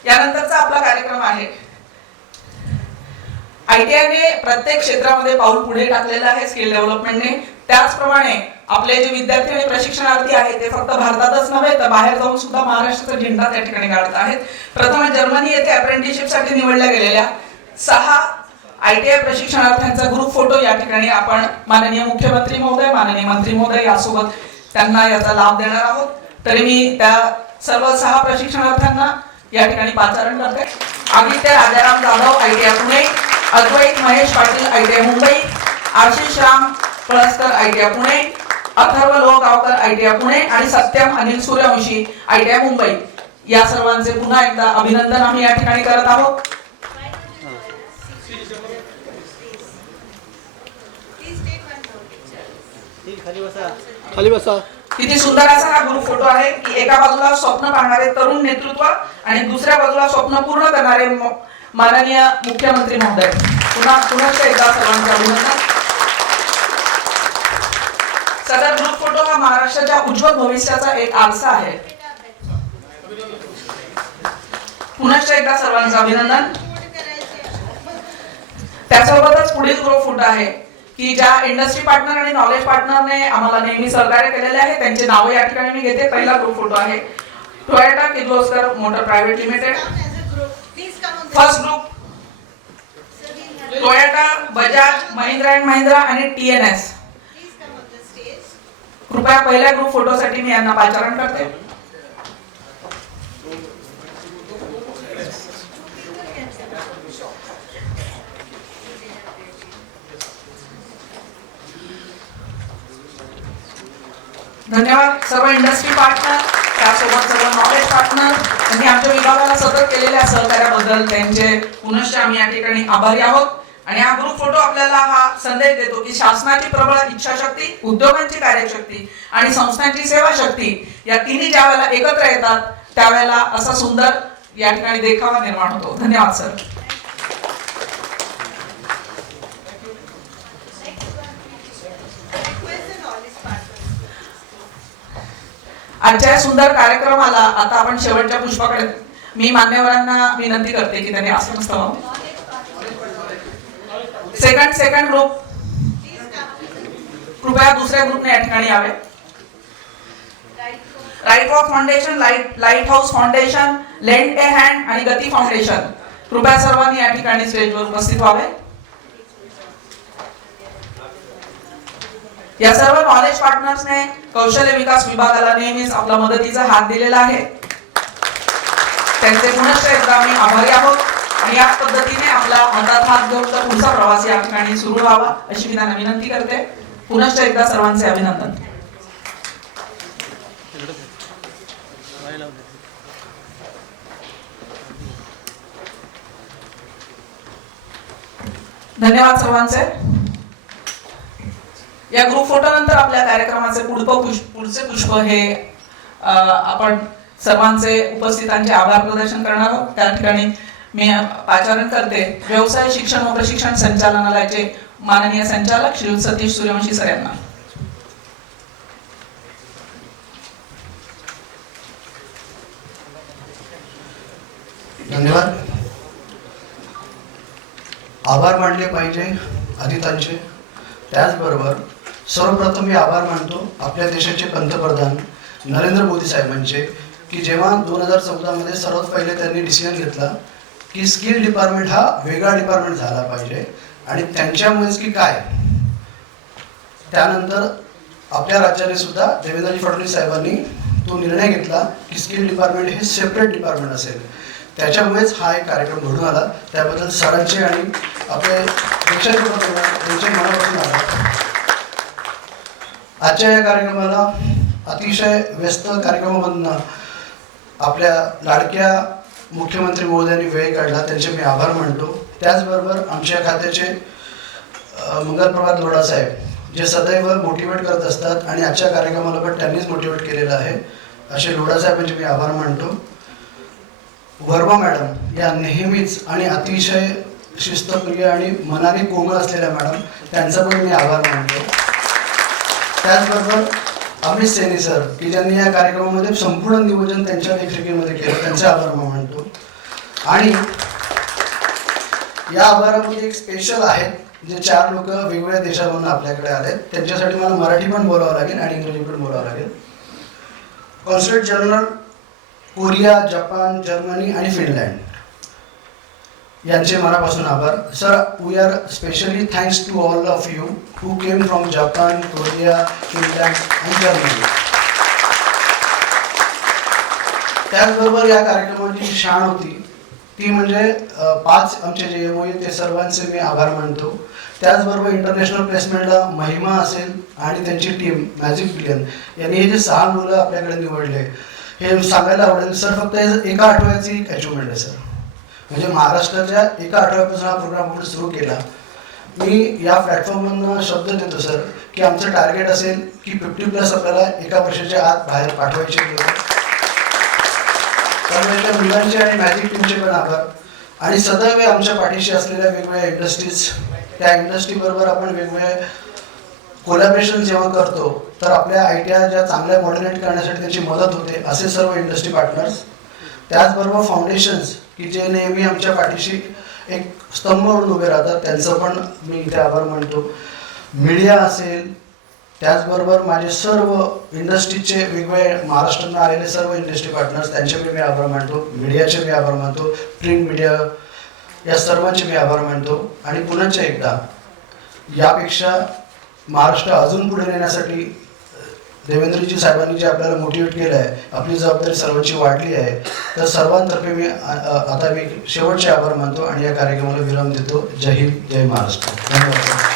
यानंतरचा आपला कार्यक्रम आहे. ITI ने प्रत्येक क्षेत्रामध्ये पाऊल पुढे टाकलेलं आहे स्किल डेव्हलपमेंटने. त्याचप्रमाणे आपले जे विद्यार्थी आणि प्रशिक्षणार्थी आहेत ते फक्त भारतातच नव्हे तर बाहेर जाऊन सुद्धा महाराष्ट्राचा झेंडा त्या ठिकाणी काढत आहेत. प्रथम जर्मनी येथे अप्रेंटिसशिपसाठी निवडल्या गेलेल्या 6 ITI प्रशिक्षणार्थ्यांचा ग्रुप फोटो या ठिकाणी आपण माननीय मुख्यमंत्री महोदय, माननीय मंत्री महोदय यासोबत त्यांना याचा लाभ देणार आहोत. तरी मी त्या सर्व 6 प्रशिक्षणार्थ्यांना या ठिकाणी पाचारण करते. आदित्य राजाराम जाधव ITI पुणे, अद्वैत Mahesh Patil ITI Mumbai, Ashish Ram Palaskar ITI Pune, Atharva लोहगावकर ITI Pune आणि सत्यम अनिल सूर्यवंशी ITI मुंबई. या सर्वांचे पुन्हा एकदा अभिनंदन आम्ही या ठिकाणी करत आहोत. खाली बसा. किती सुंदर असा हा ग्रुप फोटो आहे की एका बाजूला स्वप्न पाहणारे तरुण नेतृत्व आणि दुसऱ्या बाजूला स्वप्न पूर्ण करणारे माननीय मुख्यमंत्री महोदय. पुन्हा एकदा सर्वांचे अभिनंदन. सदर ग्रुप फोटो हा महाराष्ट्राच्या उज्ज्वल भविष्याचा एक आरसा आहे. पुन्हा एकदा सर्वांचं अभिनंदन. त्यासोबतच पुढील ग्रुप फोटो आहे की ज्या इंडस्ट्री पार्टनर आणि नॉलेज पार्टनरने आम्हाला नेहमी सहकार्य केलेले आहे त्यांचे नाव या ठिकाणी मी घेते. पहिला ग्रुप फोटो आहे Toyota Kirloskar motor private limited. First group Toyota, Bajaj, Mahindra and Mahindra आणि TNS. कृपया पहिल्या ग्रुप फोटोसाठी मी यांना पाचारण करते. धन्यवाद सर्व इंडस्ट्री पार्टनर, त्यासोबत सर्व नॉलेज पार्टनर आणि आमच्या विभागाला सतत केलेल्या सहकार्याबद्दल त्यांचे पुनश्च आम्ही या ठिकाणी आभारी आहोत. आणि हा ग्रुप फोटो आपल्याला हा संदेश देतो की शासनाची प्रबळ इच्छाशक्ती, उद्योगांची कार्यशक्ती आणि संस्थांची सेवा शक्ती या तिन्ही ज्या वेळेला एकत्र येतात त्यावेळेला असा सुंदर या ठिकाणी देखावा निर्माण होतो. धन्यवाद सर. आजच्या सुंदर कार्यक्रमाला आता आपण शेवटच्या पुष्पाकडे मी मान्यवरांना विनंती करते की त्यांनी असं नसतं. सेकंड ग्रुप कृपया दुसऱ्या ग्रुपने या ठिकाणी यावे. Right walk foundation, light house foundation, lend a hand आणि गती फाउंडेशन कृपया सर्वांनी या ठिकाणी स्टेजवर उपस्थित व्हावे. या सर्व नॉलेज पार्टनर्सने कौशल्य विकास विभागाला नेहमीच आपला मदतीचा हात दिलेला आहे. त्यांचे पुनश्च एकदा मी आभारी आहोत. आणि या पद्धतीने आपला हातात हात घेऊन तर पुढचा प्रवास या ठिकाणी सुरू व्हावा अशी मी त्यांना विनंती करते. पुनश्च एकदा सर्वांचे अभिनंदन. धन्यवाद सर्वांचे. या ग्रुप फोटो नंतर आपल्या कार्यक्रमाचे पुढचे पुष्प हे आपण सर्वांचे उपस्थितांचे आभार प्रदर्शन करणार आहोत. त्या ठिकाणी मी पाचारण करते व्यवसाय शिक्षण व प्रशिक्षण संचालनालयाचे माननीय संचालक श्री सतीश सूर्यवंशी सर यांना. धन्यवाद. आभार मानले पाहिजे अतिथांचे. त्याचबरोबर सर्वप्रथम मी आभार मानतो आपल्या देशाचे पंतप्रधान नरेंद्र मोदी साहेबांचे की जेव्हा 2014 मध्ये सर्वात पहिले त्यांनी डिसिजन घेतला की स्किल डिपार्टमेंट हा वेगळा डिपार्टमेंट झाला पाहिजे आणि त्यांच्यामुळेच की काय त्यानंतर आपल्या राज्याने सुद्धा देवेंद्रजी फडणवीस साहेबांनी तो निर्णय घेतला की स्किल डिपार्टमेंट हे सेपरेट डिपार्टमेंट असेल. त्याच्यामुळेच हा एक कार्यक्रम घडून आला. त्याबद्दल सरांचे आणि आपले त्यांचे मनापासून आभार. आजच्या या कार्यक्रमाला अतिशय व्यस्त कार्यक्रमामधून आपल्या लाडक्या मुख्यमंत्री महोदयांनी वेळ काढला, त्यांचे मी आभार मानतो. त्याचबरोबर आमच्या खात्याचे मंगलप्रभात लोढा साहेब जे सदैव मोटिवेट करत असतात आणि आजच्या कार्यक्रमाला पण त्यांनीच मोटिवेट केलेलं आहे, असे लोढा साहेबांचे मी आभार मानतो. वर्मा मॅडम या नेहमीच आणि अतिशय शिस्तप्रिय आणि मनाने कोमल असलेल्या मॅडम, त्यांचा पण मी आभार मानतो. त्याचबरोबर अमित सेनी सर की ज्यांनी या कार्यक्रमामध्ये संपूर्ण नियोजन त्यांच्या देखरेखीमध्ये केलं, त्यांचे आभार मानतो. आणि या आभारामध्ये एक स्पेशल आहेत जे 4 लोक वेगवेगळ्या देशामधून आपल्याकडे आले. त्यांच्यासाठी मला मराठी पण बोलावं लागेल आणि इंग्रजी पण बोलावं लागेल. Consulate general Korea, Japan, Germany आणि फिनलँड यांचे मनापासून आभार. Sir, we are specially thanks to all of you who came from Japan, Korea, Finland आणि जर्मनी. त्याचबरोबर या कार्यक्रमाची जी शान होती ती म्हणजे 5 आमचे जे MOU ते सर्वांचे मी आभार मानतो. त्याचबरोबर इंटरनॅशनल प्लेसमेंटला महिमा असेल आणि त्यांची टीम मॅजिक बिलियन यांनी हे जे 6 मुलं आपल्याकडे निवडले हे सांगायला आवडेल. सर, फक्त एका आठवड्याची एक अचिव्हमेंट आहे सर. म्हणजे महाराष्ट्राच्या एका आठवड्यापासून हा प्रोग्राम आपण सुरू केला. मी या प्लॅटफॉर्मवरून शब्द देतो सर की आमचं टार्गेट असेल की 50+ आपल्याला एका वर्षाच्या आत बाहेर पाठवायचे. त्यामुळे त्या मुलांचे आणि मॅजिक टीमचे पण आभार. आणि सदैव आमच्या पाठीशी असलेल्या वेगवेगळ्या इंडस्ट्रीज, त्या इंडस्ट्रीबरोबर आपण वेगवेगळे कोलॅबरेशन जेव्हा करतो तर आपल्या आयडिया ज्या चांगल्या मॉडर्नेट करण्यासाठी त्याची मदत होते, असे सर्व इंडस्ट्री पार्टनर्स. त्याचबरोबर फाउंडेशन्स की जे नेहमी आमच्या पाठीशी एक स्तंभ म्हणून उभे राहतात, त्यांचं पण मी इथे आभार मानतो. मीडिया असेल, त्याचबरोबर माझे सर्व इंडस्ट्रीचे वेगवेगळे महाराष्ट्रातून आलेले सर्व इंडस्ट्री पार्टनर्स, त्यांचे मी आभार मानतो. मीडियाचे मी आभार मानतो, प्रिंट मीडिया या सर्वांचे मी आभार मानतो. आणि पुन्हा एकदा यापेक्षा महाराष्ट्र अजून पुढे नेण्यासाठी देवेंद्रजी साहेबांनी जे आपल्याला मोटिवेट केलं आहे, आपली जबाबदारी सर्वांची वाढली आहे, तर सर्वांतर्फे मी आता शेवटचे आभार मानतो आणि या कार्यक्रमाला विराम देतो. जय हिंद, जय महाराष्ट्र. धन्यवाद.